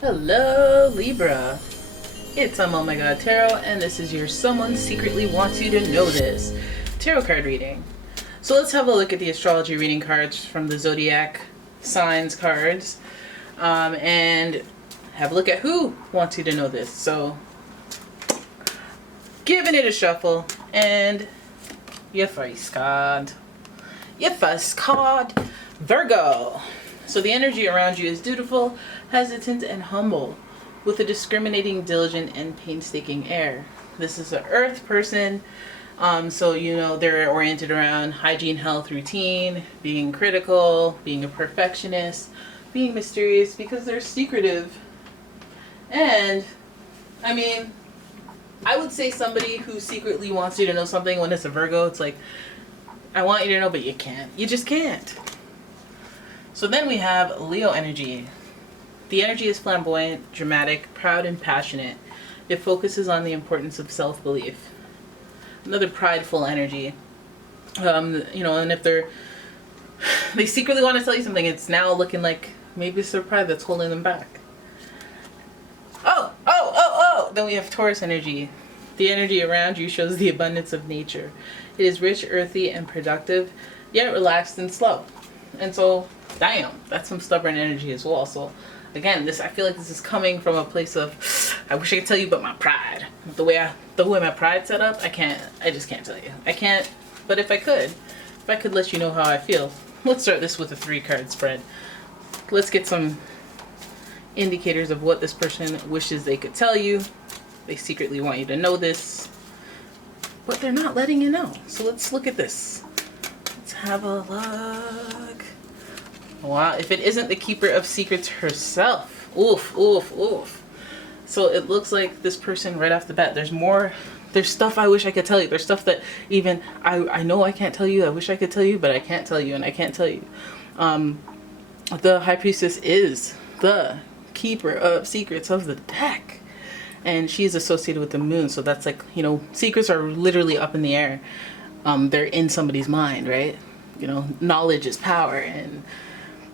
Hello, Libra. It's umomgtarot, and this is your Someone Secretly Wants You to Know This tarot card reading. So let's have a look at the astrology reading cards from the zodiac signs cards, and have a look at who wants you to know this. So, giving it a shuffle, and your first card. Virgo. So the energy around you is dutiful, hesitant, and humble, with a discriminating, diligent, and painstaking air. This is an earth person, so they're oriented around hygiene, health, routine, being critical, being a perfectionist, being mysterious because they're secretive. And, I would say somebody who secretly wants you to know something. When it's a Virgo, it's like, I want you to know, but you can't. You just can't. So then we have Leo energy. The energy is flamboyant, dramatic, proud, and passionate. It focuses on the importance of self-belief. Another prideful energy. And if they secretly want to tell you something, it's now looking like maybe it's their pride that's holding them back. Then we have Taurus energy. The energy around you shows the abundance of nature. It is rich, earthy, and productive, yet relaxed and slow. And so, damn, that's some stubborn energy as well. So, again, I feel like this is coming from a place of, I wish I could tell you about my pride. The way my pride's set up, I just can't tell you. I can't, but if I could let you know how I feel. Let's start this with a 3-card spread. Let's get some indicators of what this person wishes they could tell you. They secretly want you to know this, but they're not letting you know. So let's look at this. Let's have a look. Wow, if it isn't the keeper of secrets herself. Oof. So it looks like this person right off the bat, there's stuff I wish I could tell you. There's stuff that even I know I can't tell you. I wish I could tell you, but I can't tell you, and I can't tell you. The High Priestess is the keeper of secrets of the deck. And she's associated with the moon, so that's like, secrets are literally up in the air. They're in somebody's mind, right? Knowledge is power. And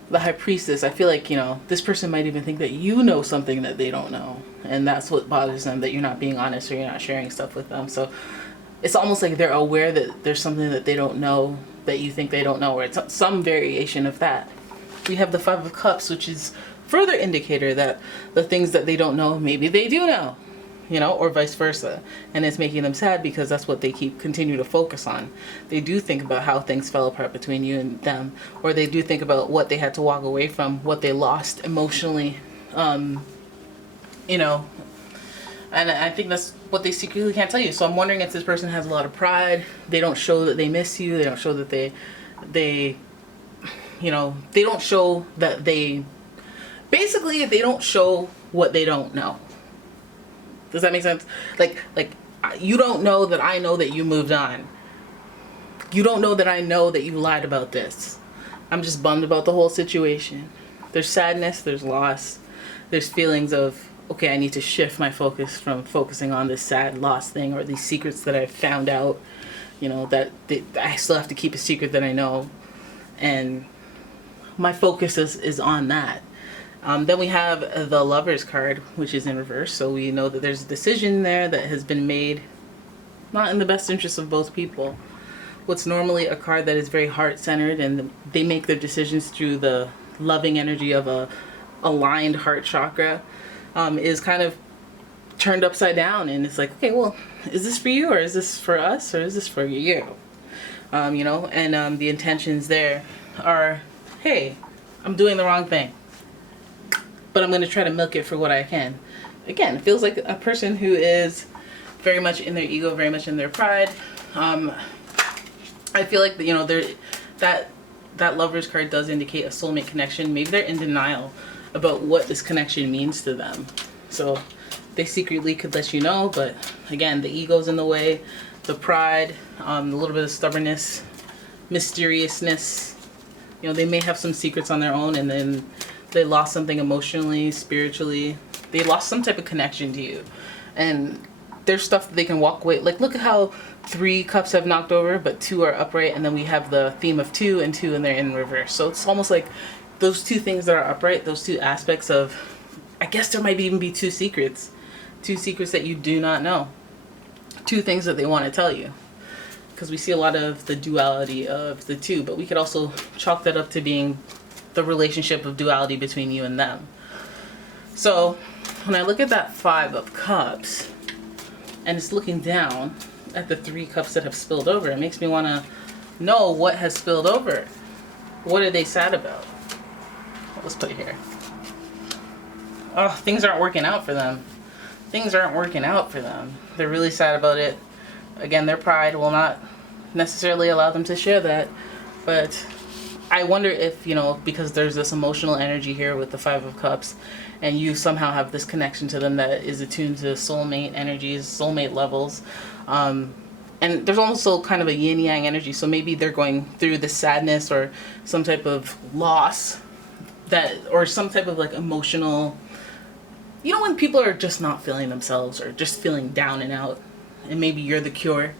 the High Priestess, I feel like, this person might even think that you know something that they don't know. And that's what bothers them, that you're not being honest or you're not sharing stuff with them. So it's almost like they're aware that there's something that they don't know that you think they don't know, or it's some variation of that. We have the 5 of Cups, which is further indicator that the things that they don't know, maybe they do know, or vice versa. And it's making them sad because that's what they continue to focus on. They do think about how things fell apart between you and them, or they do think about what they had to walk away from, what they lost emotionally, and I think that's what they secretly can't tell you. So I'm wondering if this person has a lot of pride. They don't show that they miss you. They don't show that they don't show that they, basically, they don't show what they don't know. Does that make sense? Like you don't know that I know that you moved on. You don't know that I know that you lied about this. I'm just bummed about the whole situation. There's sadness, there's loss, there's feelings of, okay, I need to shift my focus from focusing on this sad lost thing or these secrets that I've found out, that I still have to keep a secret that I know. And my focus is on that. Then we have the Lovers card, which is in reverse. So we know that there's a decision there that has been made not in the best interest of both people. What's normally a card that is very heart-centered, and they make their decisions through the loving energy of a aligned heart chakra, is kind of turned upside down. And it's like, okay, well, is this for you, or is this for us, or is this for you? And the intentions there are, hey, I'm doing the wrong thing, but I'm going to try to milk it for what I can. Again, it feels like a person who is very much in their ego, very much in their pride. I feel like, that Lovers card does indicate a soulmate connection. Maybe they're in denial about what this connection means to them. So they secretly could let you know, but again, the ego's in the way, the pride, a little bit of stubbornness, mysteriousness. They may have some secrets on their own, and then they lost something emotionally, spiritually. They lost some type of connection to you. And there's stuff that they can walk away. Like, look at how 3 cups have knocked over, but 2 are upright. And then we have the theme of 2 and they're in reverse. So it's almost like those 2 things that are upright, those 2 aspects of I guess there might even be two secrets that you do not know, two things that they want to tell you, because we see a lot of the duality of the two, but we could also chalk that up to being the relationship of duality between you and them. So when I look at that 5 of Cups and it's looking down at the 3 cups that have spilled over, it makes me want to know what has spilled over. What are they sad about? Let's put it here. Oh, things aren't working out for them. Things aren't working out for them. They're really sad about it. Again, their pride will not necessarily allow them to share that. But I wonder if, you know, because there's this emotional energy here with the 5 of Cups, and you somehow have this connection to them that is attuned to soulmate energies, soulmate levels. And there's also kind of a yin yang energy. So maybe they're going through the sadness or some type of loss that, or some type of like emotional, you know, when people are just not feeling themselves or just feeling down and out, and maybe you're the cure.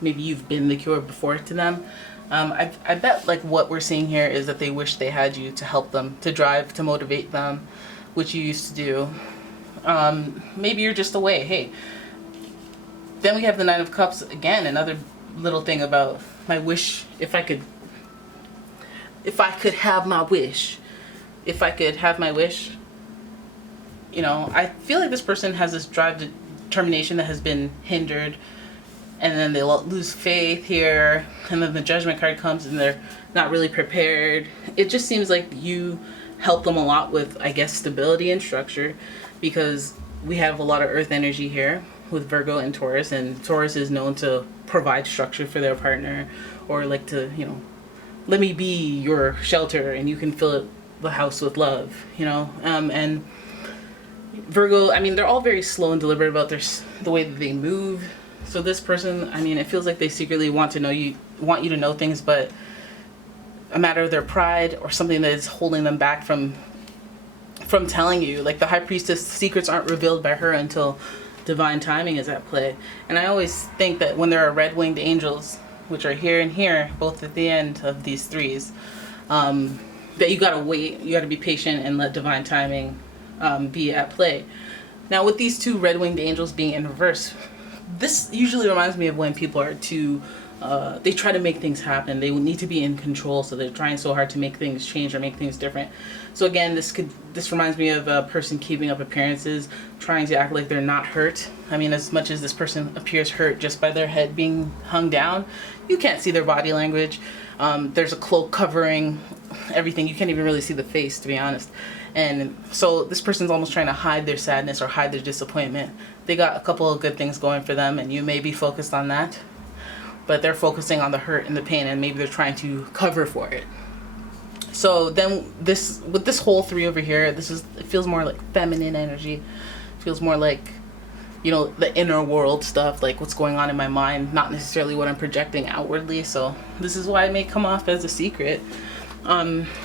Maybe you've been the cure before to them. I bet like what we're seeing here is that they wish they had you to help them, to drive, to motivate them, which you used to do. Maybe you're just away. Hey, then we have the 9 of Cups again. Another little thing about my wish. If I could have my wish, you know, I feel like this person has this drive, determination that has been hindered, and then they lose faith here, and then the Judgment card comes and they're not really prepared. It just seems like you help them a lot with, I guess, stability and structure, because we have a lot of earth energy here with Virgo and Taurus, and Taurus is known to provide structure for their partner, or like to, you know, let me be your shelter and you can fill the house with love, you know. And Virgo, I mean, they're all very slow and deliberate about the way that they move. So this person, I mean, it feels like they secretly want you to know things, but a matter of their pride or something that is holding them back from telling you. Like the High Priestess, secrets aren't revealed by her until divine timing is at play. And I always think that when there are red-winged angels, which are here and here, both at the end of these 3s, that you gotta wait, you gotta be patient and let divine timing be at play. Now with these 2 red-winged angels being in reverse, this usually reminds me of when people are too, they try to make things happen. They need to be in control, so they're trying so hard to make things change or make things different. So again, this reminds me of a person keeping up appearances, trying to act like they're not hurt. I mean, as much as this person appears hurt just by their head being hung down, you can't see their body language. There's a cloak covering everything. You can't even really see the face, to be honest. And so this person's almost trying to hide their sadness or hide their disappointment. They got a couple of good things going for them, and you may be focused on that, but they're focusing on the hurt and the pain, and maybe they're trying to cover for it. So then with this whole 3 over here, it feels more like feminine energy. It feels more like, you know, the inner world stuff, like what's going on in my mind, not necessarily what I'm projecting outwardly. So this is why it may come off as a secret.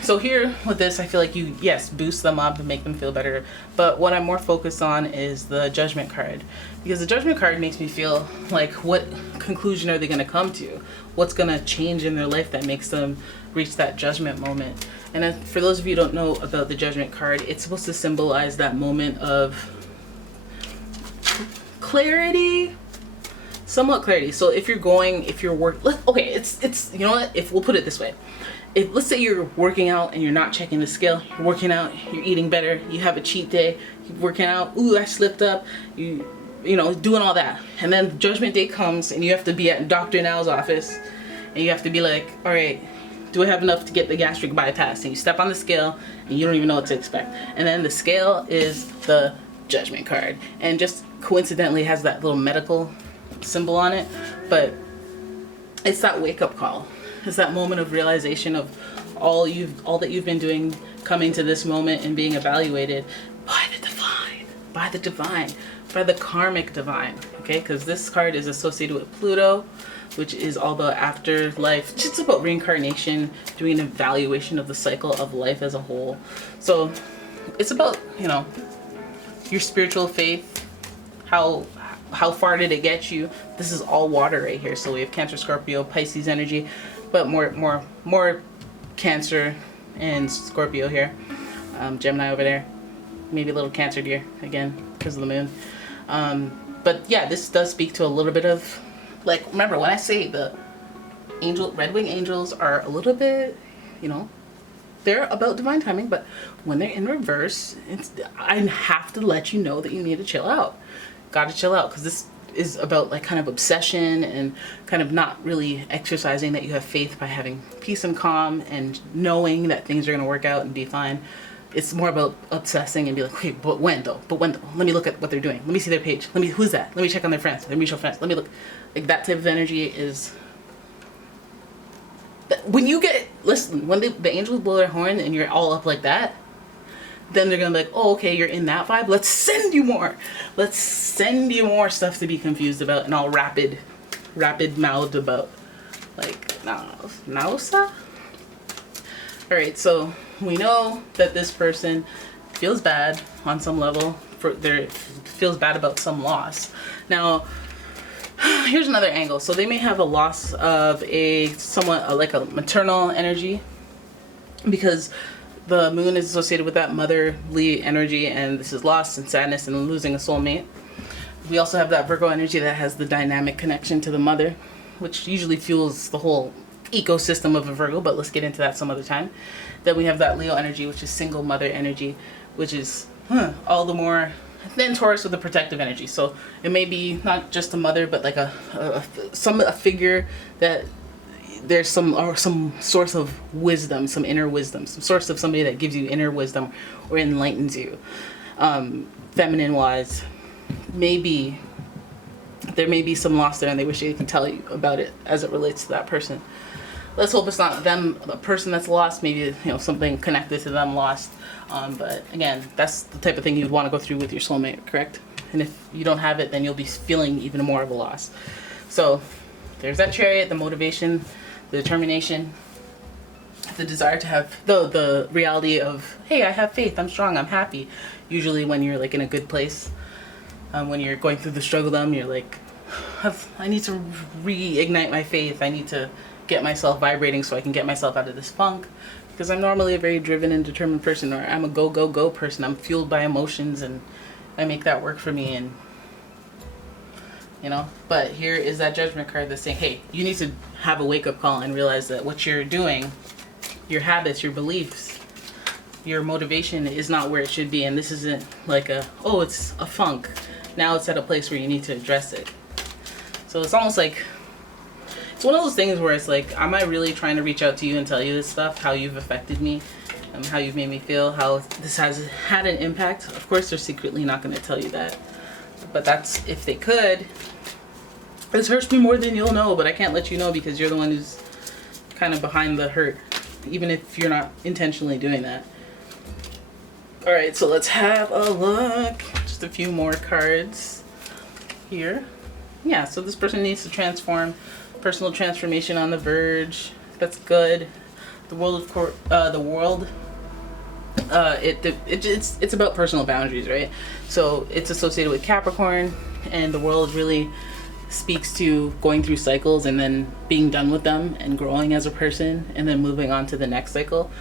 So here with this, I feel like you, yes, boost them up and make them feel better. But what I'm more focused on is the Judgment card, because the Judgment card makes me feel like, what conclusion are they going to come to? What's going to change in their life that makes them reach that judgment moment? And for those of you who don't know about the Judgment card, it's supposed to symbolize that moment of clarity, somewhat clarity. So if you're okay, it's you know what, if we'll put it this way. If, let's say you're working out and you're not checking the scale, you're working out, you're eating better, you have a cheat day, you're working out, ooh, I slipped up, you know, doing all that. And then Judgment Day comes and you have to be at Dr. Now's office and you have to be like, all right, do I have enough to get the gastric bypass? And you step on the scale and you don't even know what to expect. And then the scale is the Judgment card, and just coincidentally has that little medical symbol on it, but it's that wake-up call. It's that moment of realization of all that you've been doing, coming to this moment and being evaluated by the divine, by the karmic divine. Okay, because this card is associated with Pluto, which is all about afterlife. It's about reincarnation, doing an evaluation of the cycle of life as a whole. So it's about, you know, your spiritual faith. How far did it get you? This is all water right here. So we have Cancer, Scorpio, Pisces energy, but more Cancer and Scorpio here. Gemini over there. maybe a little Cancer deer again because of the moon. But yeah, this does speak to a little bit of, like, remember when I say the red wing angels are a little bit, you know, they're about divine timing, but when they're in reverse, I have to let you know that you need to chill out. Gotta chill out, because this is about like kind of obsession and kind of not really exercising that you have faith by having peace and calm and knowing that things are going to work out and be fine. It's more about obsessing and be like, okay, but when though? Let me look at what they're doing. Let me see their page. Who's that? Let me check on their friends, their mutual friends. Let me look. Like, that type of energy is, when you get, listen, when the angels blow their horn and you're all up like that, then they're gonna be like, oh, okay, you're in that vibe. Let's send you more. Let's send you more stuff to be confused about and all rapid mouthed about. Like, nausa? Alright, so we know that this person feels bad on some level. Feels bad about some loss. Now, here's another angle. So they may have a loss of somewhat like a maternal energy, because the moon is associated with that motherly energy, and this is loss and sadness and losing a soulmate. We also have that Virgo energy that has the dynamic connection to the mother, which usually fuels the whole ecosystem of a Virgo, but let's get into that some other time. Then we have that Leo energy, which is single mother energy, which is all the more. Then Taurus with the protective energy. So it may be not just a mother, but like a figure that there's some source of wisdom, some inner wisdom, some source of somebody that gives you inner wisdom or enlightens you. Feminine wise, maybe there may be some loss there and they wish they can tell you about it as it relates to that person. Let's hope it's not them, the person that's lost, maybe, something connected to them lost. But again, that's the type of thing you'd want to go through with your soulmate, correct? And if you don't have it, then you'll be feeling even more of a loss. So there's that Chariot, the motivation, the determination, the desire to have the reality of, hey, I have faith, I'm strong, I'm happy. Usually when you're like in a good place, when you're going through the struggle, you're like, I need to reignite my faith. I need to get myself vibrating so I can get myself out of this funk, because I'm normally a very driven and determined person, or I'm a go person. I'm fueled by emotions and I make that work for me. And but here is that Judgment card that's saying, hey, you need to have a wake-up call and realize that what you're doing, your habits, your beliefs, your motivation is not where it should be. And this isn't like it's a funk. Now it's at a place where you need to address it. So it's almost like, it's one of those things where it's like, am I really trying to reach out to you and tell you this stuff, how you've affected me, how you've made me feel, how this has had an impact? Of course they're secretly not going to tell you that, but that's if they could. This hurts me more than you'll know, but I can't let you know because you're the one who's kind of behind the hurt, even if you're not intentionally doing that. Alright, so let's have a look. Just a few more cards here. Yeah, so this person needs to transform. Personal transformation on the verge. That's good. The world it's about personal boundaries, right? So it's associated with Capricorn, and the world really speaks to going through cycles and then being done with them and growing as a person and then moving on to the next cycle.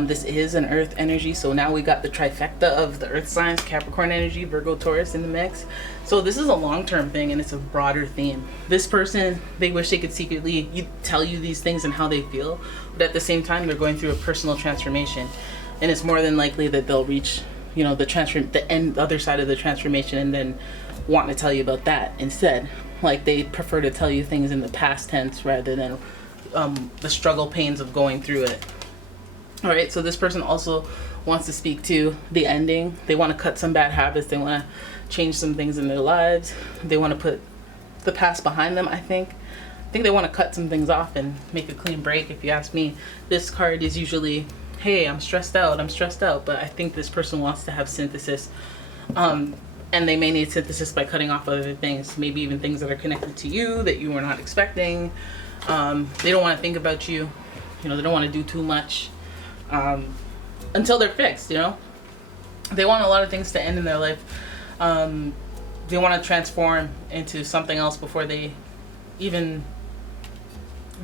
This is an earth energy, so now we got the trifecta of the earth signs, Capricorn energy, Virgo, Taurus in the mix. So this is a long-term thing and it's a broader theme. This person, they wish they could secretly tell you these things and how they feel, but at the same time they're going through a personal transformation, and it's more than likely that they'll reach the other side of the transformation and then want to tell you about that instead. Like, they prefer to tell you things in the past tense rather than the struggle pains of going through it. All right, so this person also wants to speak to the ending. They want to cut some bad habits. They want to change some things in their lives. They want to put the past behind them, I think. They want to cut some things off and make a clean break, if you ask me. This card is usually, hey, I'm stressed out, but I think this person wants to have synthesis. And they may need synthesis by cutting off other things, maybe even things that are connected to you that you were not expecting. They don't want to think about you. They don't want to do too much until they're fixed, They want a lot of things to end in their life. They want to transform into something else before they even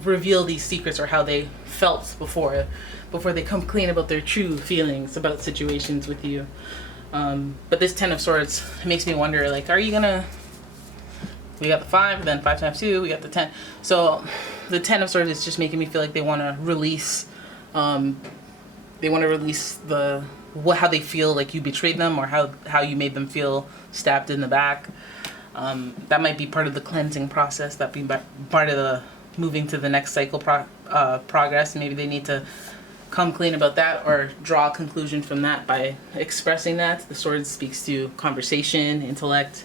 reveal these secrets or how they felt before they come clean about their true feelings about situations with you. But this Ten of Swords makes me wonder, like, are you gonna, we got the 5, then 5 times 2, we got the 10. So the Ten of Swords is just making me feel like they want to release, the, how they feel like you betrayed them, or how you made them feel stabbed in the back. That might be part of the cleansing process, that be part of the moving to the next cycle progress. Maybe they need to come clean about that, or draw a conclusion from that by expressing that. The sword speaks to conversation, intellect.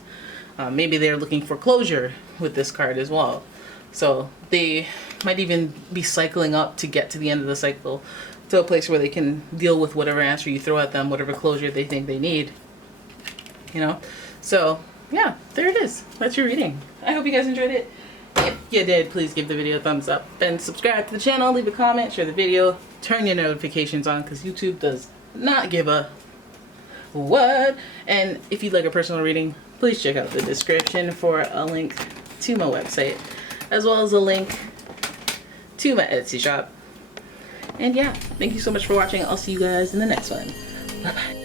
Maybe they're looking for closure with this card as well. So they might even be cycling up to get to the end of the cycle, to a place where they can deal with whatever answer you throw at them, whatever closure they think they need. You know? So, yeah, there it is. That's your reading. I hope you guys enjoyed it. If you did, please give the video a thumbs up and subscribe to the channel, leave a comment, share the video, turn your notifications on, because YouTube does not give a what. And if you'd like a personal reading, please check out the description for a link to my website, as well as a link to my Etsy shop. And yeah, thank you so much for watching. I'll see you guys in the next one. Bye bye.